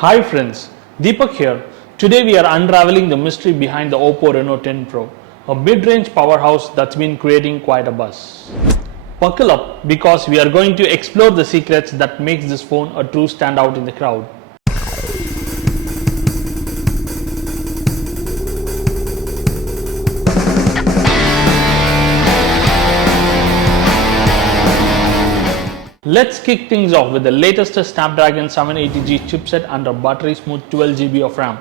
Hi friends, Deepak here. Today we are unraveling the mystery behind the Oppo Reno 10 Pro, a mid-range powerhouse that's been creating quite a buzz. Buckle up because we are going to explore the secrets that makes this phone a true standout in the crowd. Let's kick things off with the latest Snapdragon 780G chipset and a buttery smooth 12GB of RAM.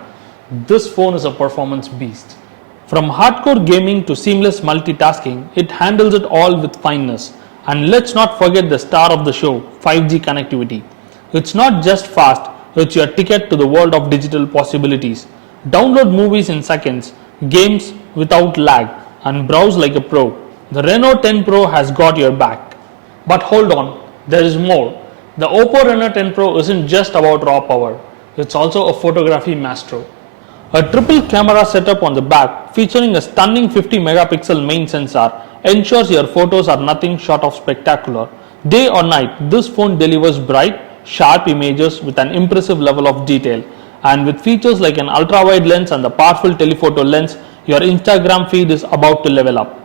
This phone is a performance beast. From hardcore gaming to seamless multitasking, it handles it all with fineness. And let's not forget the star of the show, 5G connectivity. It's not just fast, it's your ticket to the world of digital possibilities. Download movies in seconds, games without lag, and browse like a pro. The Reno 10 Pro has got your back. But hold on. There is more. The Oppo Reno 10 Pro isn't just about raw power, it's also a photography maestro. A triple camera setup on the back featuring a stunning 50 megapixel main sensor ensures your photos are nothing short of spectacular. Day or night, this phone delivers bright, sharp images with an impressive level of detail. And with features like an ultra-wide lens and the powerful telephoto lens, your Instagram feed is about to level up.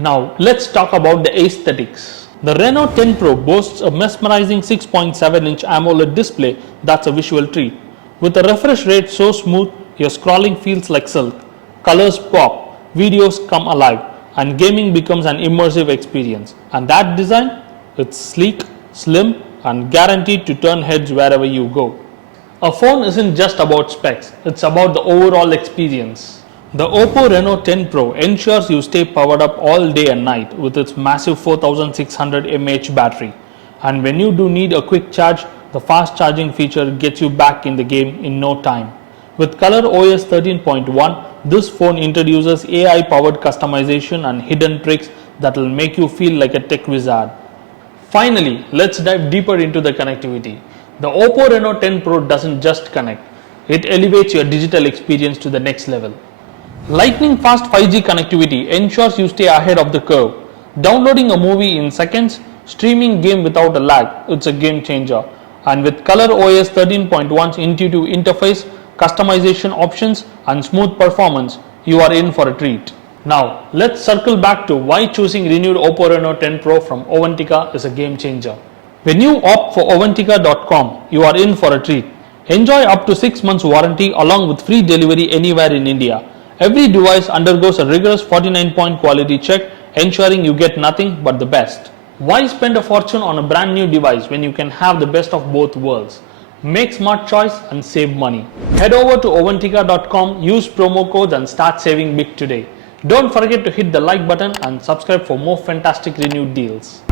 Now, let's talk about the aesthetics. The Reno 10 Pro boasts a mesmerizing 6.7-inch AMOLED display that's a visual treat. With a refresh rate so smooth, your scrolling feels like silk. Colors pop, videos come alive, and gaming becomes an immersive experience. And that design? It's sleek, slim, and guaranteed to turn heads wherever you go. A phone isn't just about specs, it's about the overall experience. The Oppo Reno 10 Pro ensures you stay powered up all day and night with its massive 4600 mAh battery. And when you do need a quick charge, the fast charging feature gets you back in the game in no time. With ColorOS 13.1, this phone introduces AI-powered customization and hidden tricks that will make you feel like a tech wizard. Finally, let's dive deeper into the connectivity. The Oppo Reno 10 Pro doesn't just connect, it elevates your digital experience to the next level. Lightning fast 5G connectivity ensures you stay ahead of the curve. Downloading a movie in seconds, streaming game without a lag, it's a game changer. And with ColorOS 13.1's intuitive interface, customization options and smooth performance, you are in for a treat. Now, let's circle back to why choosing renewed Oppo Reno 10 Pro from Ovantica is a game changer. When you opt for Ovantica.com, you are in for a treat. Enjoy up to 6 months warranty along with free delivery anywhere in India. Every device undergoes a rigorous 49-point quality check, ensuring you get nothing but the best. Why spend a fortune on a brand new device when you can have the best of both worlds? Make smart choice and save money. Head over to Ovantica.com, use promo codes and start saving big today. Don't forget to hit the like button and subscribe for more fantastic renewed deals.